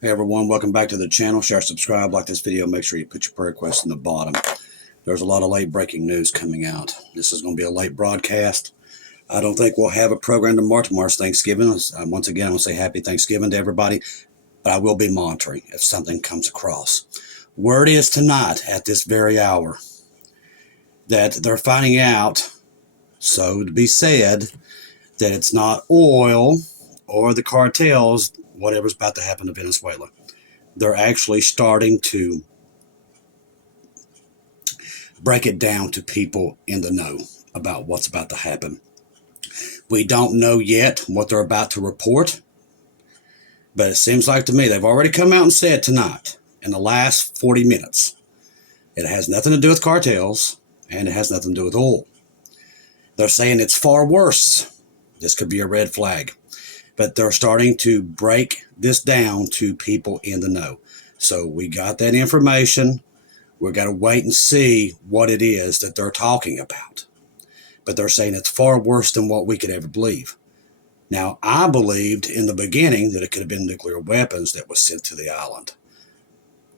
Hey everyone, welcome back to the channel. Share, subscribe, like this video. Make sure you put your prayer requests in the bottom. There's a lot of late breaking news coming out. This is going to be a late broadcast. I don't think we'll have a program tomorrow. Tomorrow's Thanksgiving. Once again, I want to say happy Thanksgiving to everybody. But I will be monitoring if something comes across. Word is tonight at this very hour that they're finding out, so to be said, that it's not oil or the cartels, whatever's about to happen to Venezuela. They're actually starting to break it down to people in the know about what's about to happen. We don't know yet what they're about to report, but it seems like to me they've already come out and said tonight, in the last 40 minutes, it has nothing to do with cartels and it has nothing to do with oil. They're saying it's far worse. This could be a red flag. But they're starting to break this down to people in the know. So we got that information. We've got to wait and see what it is that they're talking about. But they're saying it's far worse than what we could ever believe. Now, I believed in the beginning that it could have been nuclear weapons that was sent to the island.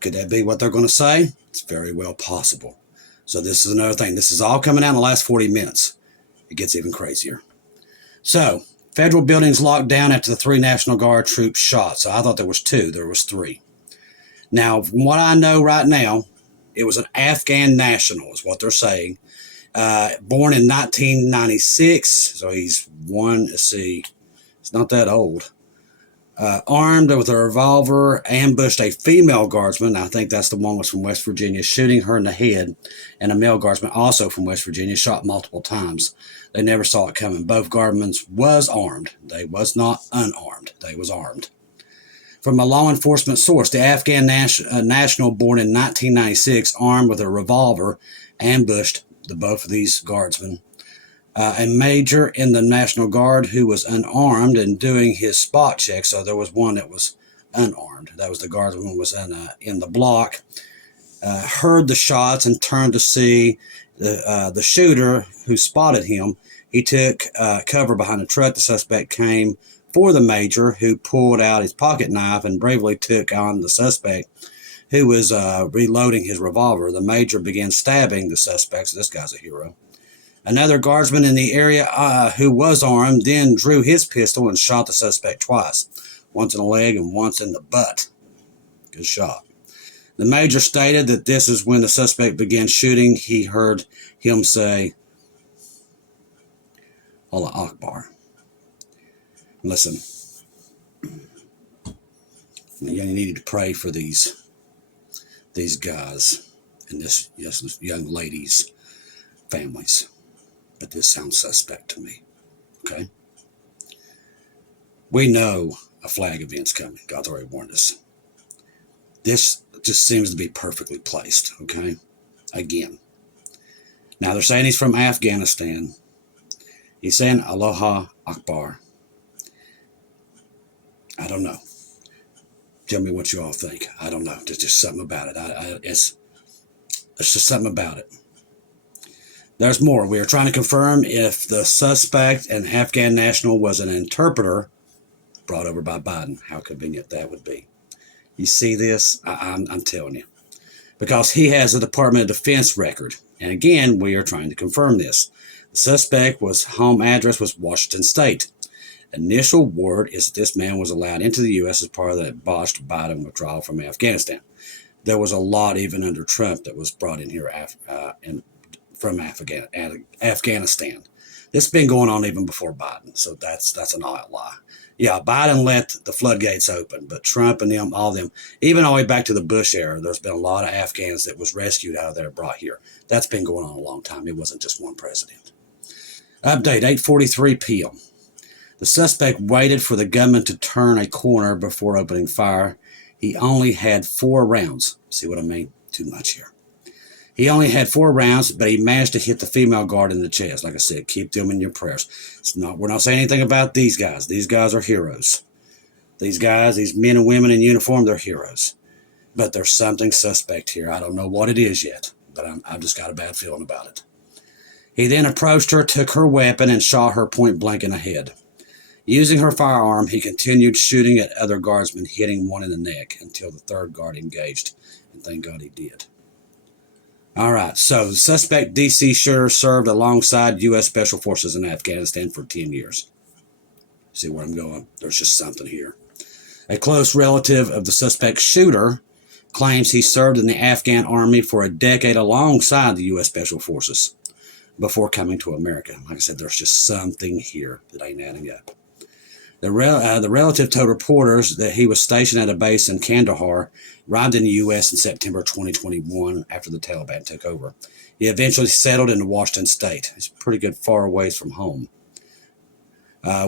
Could that be what they're going to say? It's very well possible. So this is another thing. This is all coming out in the last 40 minutes. It gets even crazier. So, federal buildings locked down after the 3 National Guard troops shot. So I thought there was 2. There was 3. Now, from what I know right now, it was an Afghan national is what they're saying. Born in 1996. So he's he's not that old. Armed with a revolver, ambushed a female guardsman. I think that's the one was from West Virginia, shooting her in the head. And a male guardsman, also from West Virginia, shot multiple times. They never saw it coming. Both guardsmen was armed. They was not unarmed. They was armed. From a law enforcement source, the Afghan national born in 1996, armed with a revolver, ambushed both of these guardsmen. A major in the National Guard who was unarmed and doing his spot check. So there was one that was unarmed. That was the guardsman who was in the block. Heard the shots and turned to see the shooter who spotted him. He took cover behind a truck. The suspect came for the major, who pulled out his pocket knife and bravely took on the suspect, who was reloading his revolver. The major began stabbing the suspect. So this guy's a hero. Another guardsman in the area who was armed then drew his pistol and shot the suspect twice, once in the leg and once in the butt. Good shot. The major stated that this is when the suspect began shooting. He heard him say, Allah Akbar. Listen, you need to pray for these guys and this young lady's families. But this sounds suspect to me, okay? We know a flag event's coming. God's already warned us. This just seems to be perfectly placed, okay? Again. Now, they're saying he's from Afghanistan. He's saying Aloha Akbar. I don't know. Tell me what you all think. I don't know. There's just something about it. It's just something about it. There's more. We are trying to confirm if the suspect, an Afghan national, was an interpreter brought over by Biden. How convenient that would be. You see this? I'm telling you. Because he has a Department of Defense record. And again, we are trying to confirm this. The suspect home address was Washington State. Initial word is that this man was allowed into the U.S. as part of the botched Biden withdrawal from Afghanistan. There was a lot even under Trump that was brought in here from Afghanistan. This has been going on even before Biden, so that's an all lie. Yeah, Biden let the floodgates open, but Trump and them, all of them, even all the way back to the Bush era, there's been a lot of Afghans that was rescued out of there, brought here. That's been going on a long time. It wasn't just one president. Update, 8:43 p.m. The suspect waited for the gunman to turn a corner before opening fire. He only had 4 rounds. See what I mean? Too much here. He only had 4 rounds, but he managed to hit the female guard in the chest. Like I said, keep them in your prayers. We're not saying anything about these guys. These guys are heroes. These guys, these men and women in uniform, they're heroes. But there's something suspect here. I don't know what it is yet, but I've just got a bad feeling about it. He then approached her, took her weapon, and shot her point blank in the head. Using her firearm, he continued shooting at other guardsmen, hitting one in the neck until the third guard engaged. And thank God he did. All right, so the suspect, D.C. shooter, served alongside U.S. Special Forces in Afghanistan for 10 years. See where I'm going? There's just something here. A close relative of the suspect shooter claims he served in the Afghan army for a decade alongside the U.S. Special Forces before coming to America. Like I said, there's just something here that ain't adding up. The relative told reporters that he was stationed at a base in Kandahar, arrived in the U.S. in September 2021 after the Taliban took over. He eventually settled in Washington State. It's pretty good far away from home.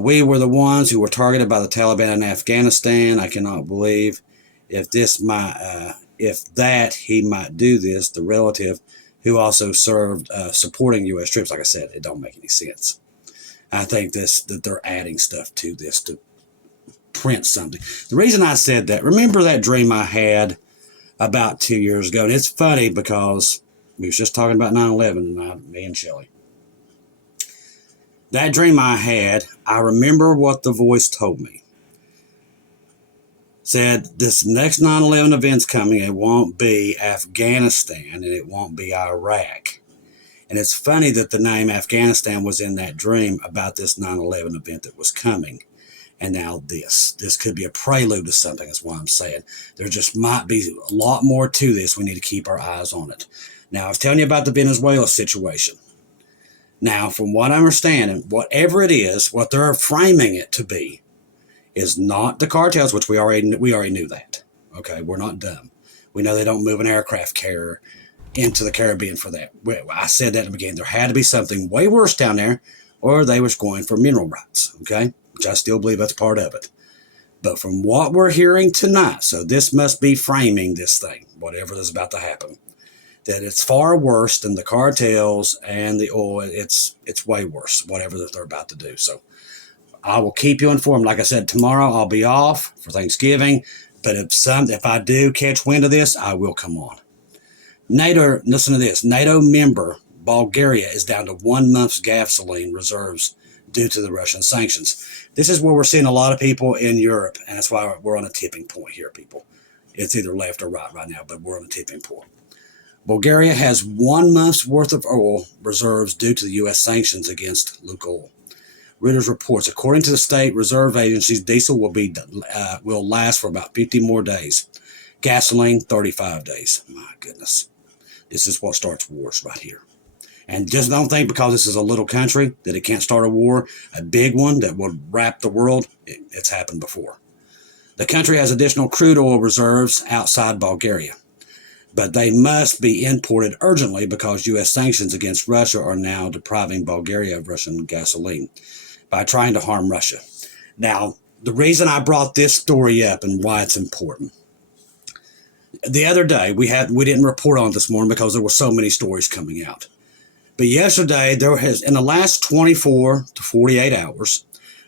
We were the ones who were targeted by the Taliban in Afghanistan. I cannot believe if he might do this. The relative who also served supporting U.S. troops, like I said, it don't make any sense. I think that they're adding stuff to this to print something. The reason I said that, remember that dream I had about 2 years ago? And it's funny because we was just talking about 9/11, me and Shelly. That dream I had, I remember what the voice told me. Said, this next 9/11 event's coming. It won't be Afghanistan and it won't be Iraq. And it's funny that the name Afghanistan was in that dream about this 9/11 event that was coming. And now this could be a prelude to something, is what I'm saying. There just might be a lot more to this. We need to keep our eyes on it. Now, I was telling you about the Venezuela situation. Now, from what I understand, whatever it is, what they're framing it to be is not the cartels, which we already knew that. Okay, we're not dumb. We know they don't move an aircraft carrier into the Caribbean for that. I said that in the beginning. There had to be something way worse down there, or they was going for mineral rights, okay? Which I still believe that's part of it. But from what we're hearing tonight, so this must be framing this thing, whatever is about to happen, that it's far worse than the cartels and the oil. It's way worse, whatever that they're about to do. So I will keep you informed. Like I said, tomorrow I'll be off for Thanksgiving, but if I do catch wind of this, I will come on. NATO, listen to this, NATO member Bulgaria is down to 1 month's gasoline reserves due to the Russian sanctions. This is where we're seeing a lot of people in Europe, and that's why we're on a tipping point here, people. It's either left or right now, but we're on a tipping point. Bulgaria has 1 month's worth of oil reserves due to the U.S. sanctions against Lukoil. Reuters reports, according to the state reserve agencies, diesel will last for about 50 more days. Gasoline, 35 days. My goodness. This is what starts wars right here. And just don't think because this is a little country that it can't start a war, a big one that will wrap the world. It's happened before. The country has additional crude oil reserves outside Bulgaria, but they must be imported urgently because U.S. sanctions against Russia are now depriving Bulgaria of Russian gasoline by trying to harm Russia. Now, the reason I brought this story up and why it's important. The other day, we didn't report on it this morning because there were so many stories coming out. But yesterday, in the last 24 to 48 hours,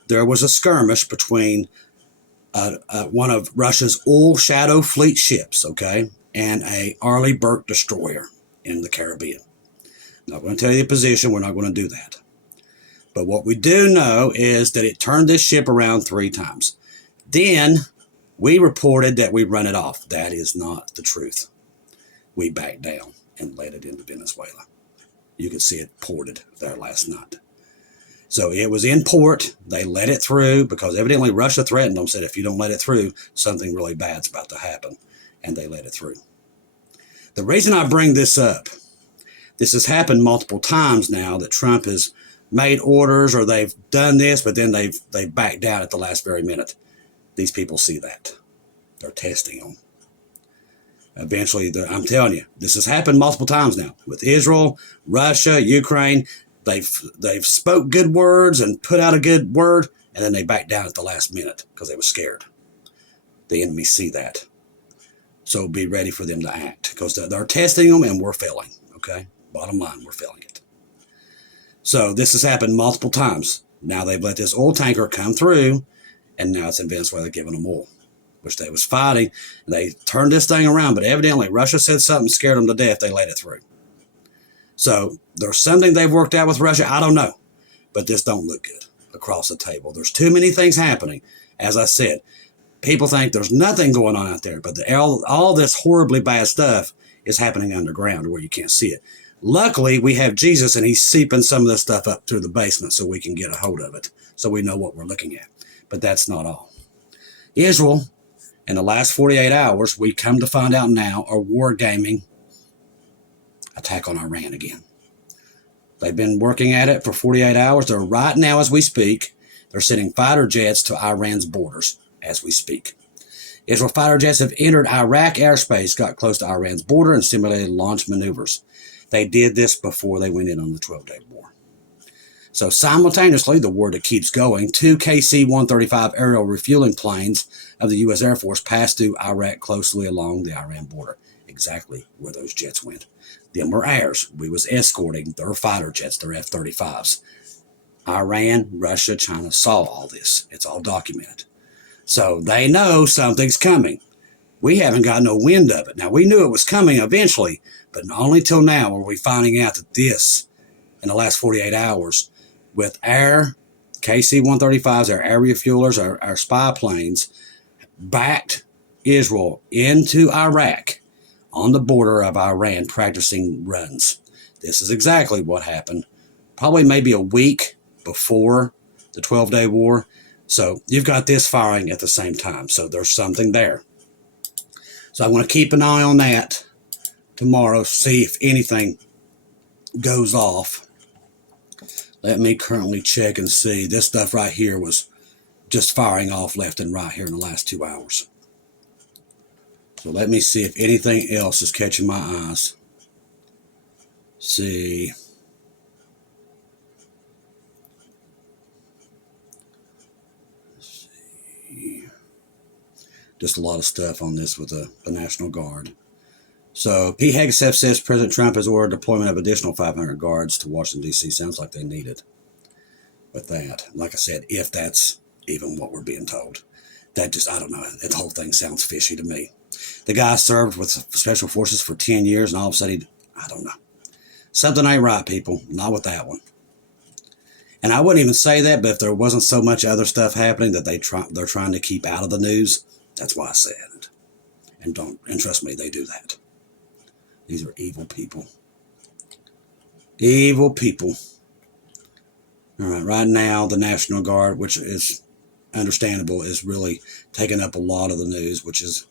there was a skirmish between one of Russia's oil shadow fleet ships, okay, and a Arleigh Burke destroyer in the Caribbean. I'm not going to tell you the position. We're not going to do that. But what we do know is that it turned this ship around 3 times. Then we reported that we run it off. That is not the truth. We backed down and let it into Venezuela. You could see it ported there last night. So it was in port. They let it through because evidently Russia threatened them, said if you don't let it through, something really bad's about to happen. And they let it through. The reason I bring this up, this has happened multiple times now that Trump has made orders or they've done this, but then they've backed down at the last very minute. These people see that. They're testing them. Eventually, I'm telling you, this has happened multiple times now with Israel, Russia, Ukraine. They've spoke good words and put out a good word, and then they back down at the last minute because they were scared. The enemy see that. So be ready for them to act because they're testing them and we're failing. Okay? Bottom line, we're failing it. So this has happened multiple times. Now they've let this oil tanker come through, and now it's in Venezuela giving them oil, which they was fighting. They turned this thing around, but evidently Russia said something scared them to death. They let it through. So there's something they've worked out with Russia. I don't know, but this don't look good. across the table. There's too many things happening. As I said, people think there's nothing going on out there, but all this horribly bad stuff is happening underground where you can't see it. Luckily, we have Jesus, and he's seeping some of this stuff up through the basement so we can get a hold of it, so we know what we're looking at. But that's not all. Israel, in the last 48 hours, we come to find out now, are wargaming attack on Iran again. They've been working at it for 48 hours. They're right now, as we speak, they're sending fighter jets to Iran's borders as we speak. Israel fighter jets have entered Iraq airspace, got close to Iran's border, and simulated launch maneuvers. They did this before they went in on the 12-day war. So simultaneously, the war that keeps going, 2 KC-135 aerial refueling planes of the U.S. Air Force passed through Iraq closely along the Iran border, exactly where those jets went. Them were ours. We was escorting their fighter jets, their F-35s. Iran, Russia, China saw all this. It's all documented. So they know something's coming. We haven't got no wind of it. Now, we knew it was coming eventually, but only till now are we finding out that this, in the last 48 hours, with our KC-135s, our air refuelers, our spy planes, backed Israel into Iraq on the border of Iran practicing runs. This is exactly what happened, probably maybe a week before the 12-day war. So you've got this firing at the same time. So there's something there. So I want to keep an eye on that tomorrow, see if anything goes off. Let me currently check and see. This stuff right here was just firing off left and right here in the last 2 hours. So let me see if anything else is catching my eyes. See. Just a lot of stuff on this with the National Guard. So P.O.Box says President Trump has ordered deployment of additional 500 guards to Washington, D.C. Sounds like they need it. But that, like I said, if that's even what we're being told, that just, I don't know, that whole thing sounds fishy to me. The guy served with Special Forces for 10 years, and all of a sudden, I don't know. Something ain't right, people. Not with that one. And I wouldn't even say that, but if there wasn't so much other stuff happening that they're trying to keep out of the news, that's why I said it. And trust me, they do that. These are evil people. Evil people. All right, right now, the National Guard, which is understandable, is really taking up a lot of the news, which is,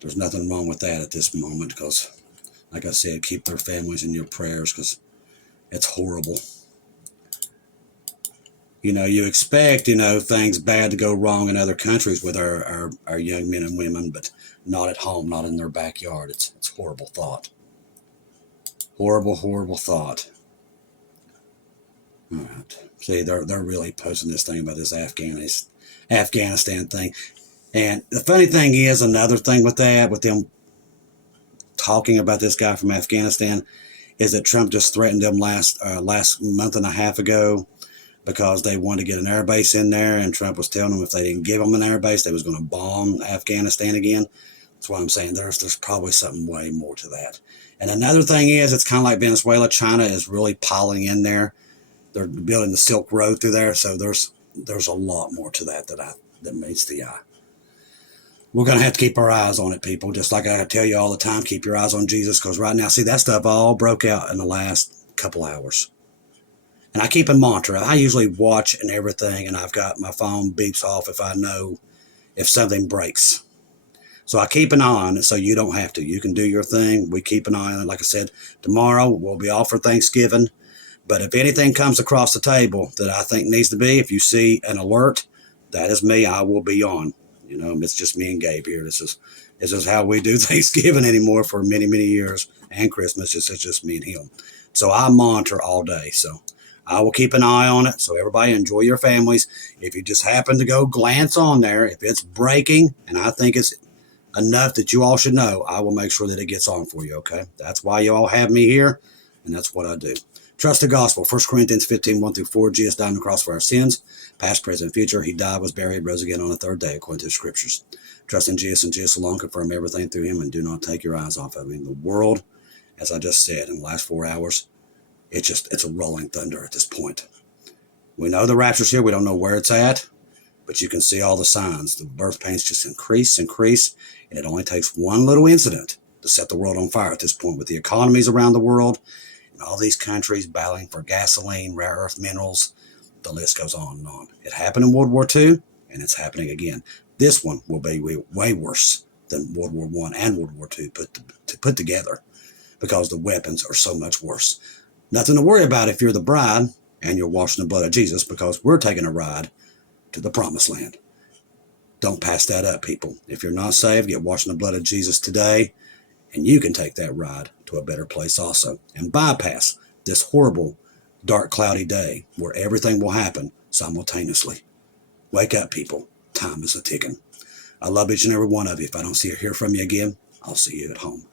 there's nothing wrong with that at this moment because, like I said, keep their families in your prayers because it's horrible. You expect, things bad to go wrong in other countries with our young men and women, but not at home, not in their backyard. It's a horrible thought. Horrible, horrible thought. All right. See, they're really posting this thing about this Afghanistan thing. And the funny thing is, another thing with that, with them talking about this guy from Afghanistan, is that Trump just threatened them last month and a half ago because they wanted to get an air base in there, and Trump was telling them if they didn't give them an air base, they was going to bomb Afghanistan again. That's what I'm saying. There's probably something way more to that. And another thing is, it's kind of like Venezuela. China is really piling in there. They're building the Silk Road through there, so there's a lot more to that that meets the eye. We're going to have to keep our eyes on it, people. Just like I tell you all the time, keep your eyes on Jesus, because right now, see, that stuff all broke out in the last couple hours. And I keep a mantra. I usually watch and everything, and I've got my phone beeps off if I know if something breaks. So I keep an eye on it so you don't have to. You can do your thing. We keep an eye on it. Like I said, tomorrow we'll be off for Thanksgiving. But if anything comes across the table that I think needs to be, if you see an alert, that is me. I will be on. It's just me and Gabe here. This is how we do Thanksgiving anymore for many, many years, and Christmas. It's just me and him. So I monitor all day. So I will keep an eye on it. So everybody enjoy your families. If you just happen to go glance on there, if it's breaking, and I think it's enough that you all should know, I will make sure that it gets on for you, okay? That's why you all have me here, and that's what I do. Trust the gospel. 1 Corinthians 15, 1-4. Jesus died on the cross for our sins, past, present, future. He died, was buried, rose again on the third day, according to the scriptures. Trust in Jesus and Jesus alone. Confirm everything through him, and do not take your eyes off of him. The world, as I just said, in the last 4 hours, it's a rolling thunder at this point. We know the rapture's here. We don't know where it's at, but you can see all the signs. The birth pains just increase, and it only takes one little incident to set the world on fire at this point, with the economies around the world and all these countries battling for gasoline, rare earth minerals. The list goes on and on. It happened in World War II, and it's happening again. This one will be way worse than World War I and World War II put together, because the weapons are so much worse. Nothing to worry about if you're the bride and you're washing the blood of Jesus, because we're taking a ride to the promised land. Don't pass that up, people. If you're not saved, get washed in the blood of Jesus today, and you can take that ride to a better place also, and bypass this horrible, dark, cloudy day where everything will happen simultaneously. Wake up, people. Time is a ticking. I love each and every one of you. If I don't see or hear from you again, I'll see you at home.